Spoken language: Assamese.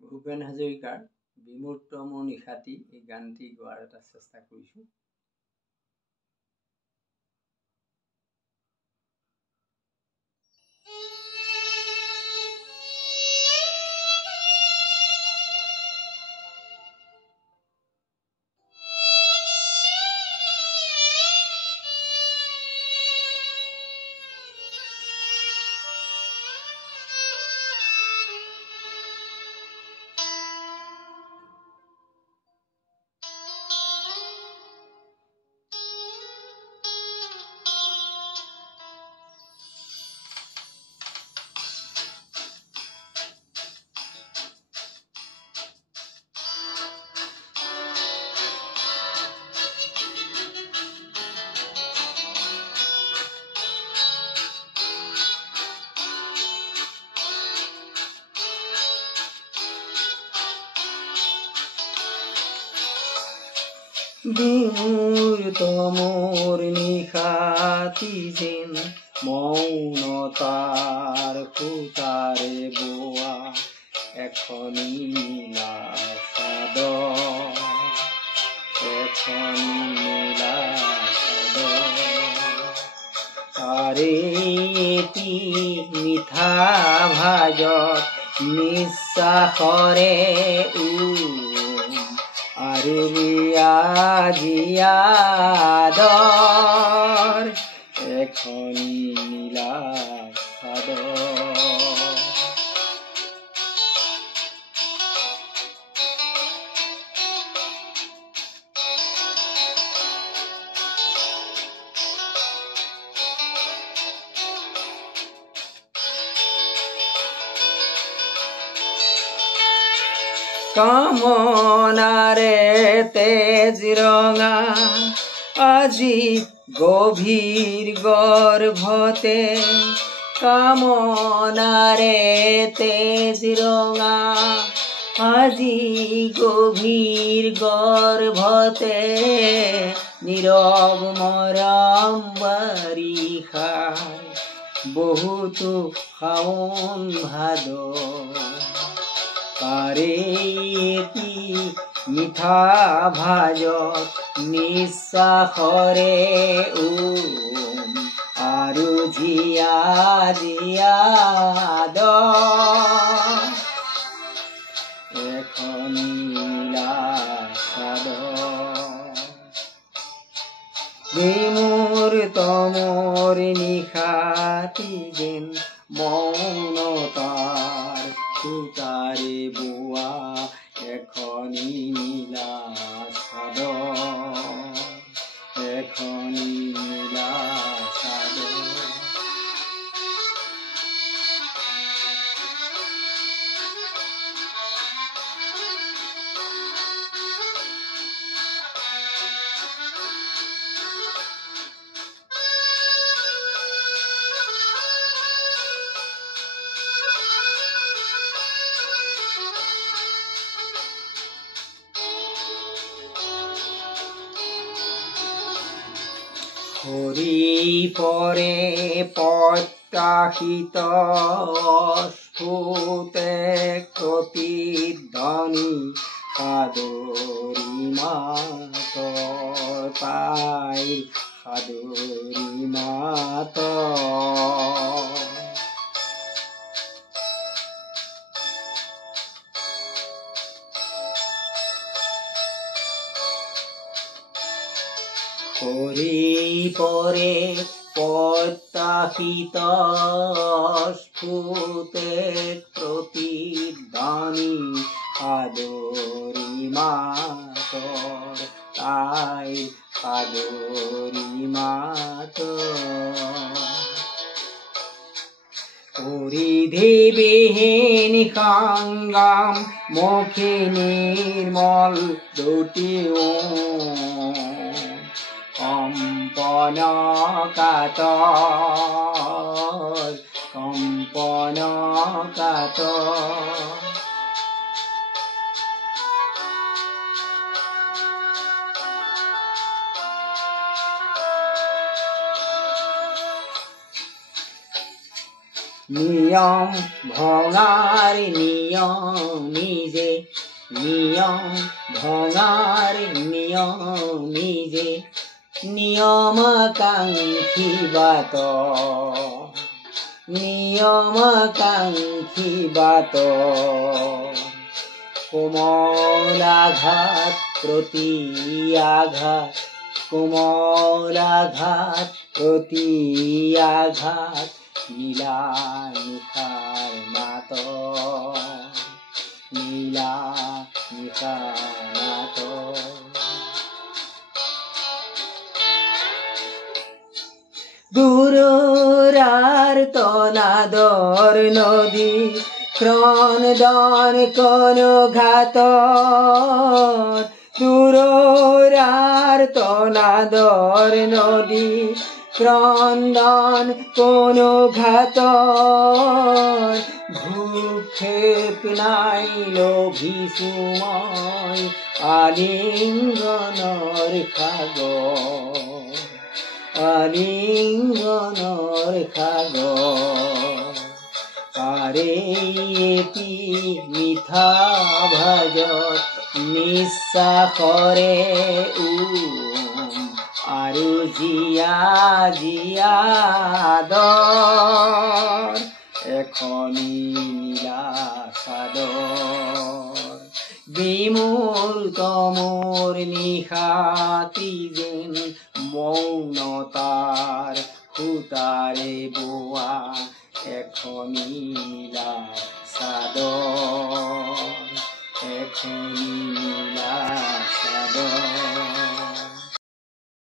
ভূপেন হাজৰিকাৰ বিমূৰ্ত মোৰ নিশাতি এই গানটি গোৱাৰ এটা চেষ্টা কৰিছোঁ। বিমূৰ্ত মোৰ নিশাতি যেন মৌনতাৰ সূতাৰে বোৱা এখনি নীলা চাদৰ, এখনি নীলা চাদৰ। তাৰে এটি মিঠা ভাজত নিশ্বাসৰে আৰু বিয়াজিয়াদৰ এখনি নীলা চাদৰ। কামনাৰে তেজ ৰঙা আজি গভীৰ গৰ্ভতে, কামনাৰে তেজ ৰঙা আজি গভীৰ গৰ্ভতে, নীৰৱ মৰম বাৰিষাৰ বহুতো শাওণ ভাদ। তাৰে এটি মিঠা ভাজত নিশ্বাসৰে আৰু জিয়াজিয়াদৰ এখনি নীলা চাদৰ। বিমূৰ্ত মোৰ নিশাতি যেন মৌনতাৰ সূতাৰে বোৱা এখনি নীলা চাদৰ, এখনি নীলা চাদৰ। হৰি পৰে প্ৰত্যাশিত স্ফুটে প্ৰতিধ্বনি সাদৰী মাতৰ তাইৰ সাদৰী মাতৰ। হৰি পৰে প্ৰত্যাশিত স্ফুটে প্ৰতিধ্বনি সাদৰী মাতৰ তাইৰ সাদৰী মাতৰ। পৰিধিবিহীন সংগম মুখী নিৰ্মল দুটিও কম্পন কাতৰ, কম্পন কাতৰ। নিয়ম ভঙাৰ নিয়ম নিজে নিয়ম ভঙাৰ নিয়ম নিজে নিয়মাকাংক্ষী বাত নিয়মাকাংক্ষী বাত কোমলাঘাত প্ৰতি আঘাত কোমলাঘাত প্ৰতি আঘাত নীলা নিশাৰ মাত নীলা নিশাৰ মাত দূৰৰ তনাদৰ নদী ক্ৰন্দন কোনো ঘাটৰ দূৰৰ তনাদৰ নদী ক্ৰন্দন কোনো ঘাটৰ ভূক্ষেপ নাই লভিছো মই আলিংগনৰ সাগৰ আলিংগনৰ সাগৰ পাৰে এটি মিঠা ভাজত নিশ্বাসৰে আৰু জীয়া জীয়া আদৰ এখনি নীলা চাদৰ বিমূৰ্ত মোৰ নিশাতি যেন মৌনতাৰ সূতাৰে বোৱা এখনি নীলা চাদৰ এখনি নীলা চাদৰ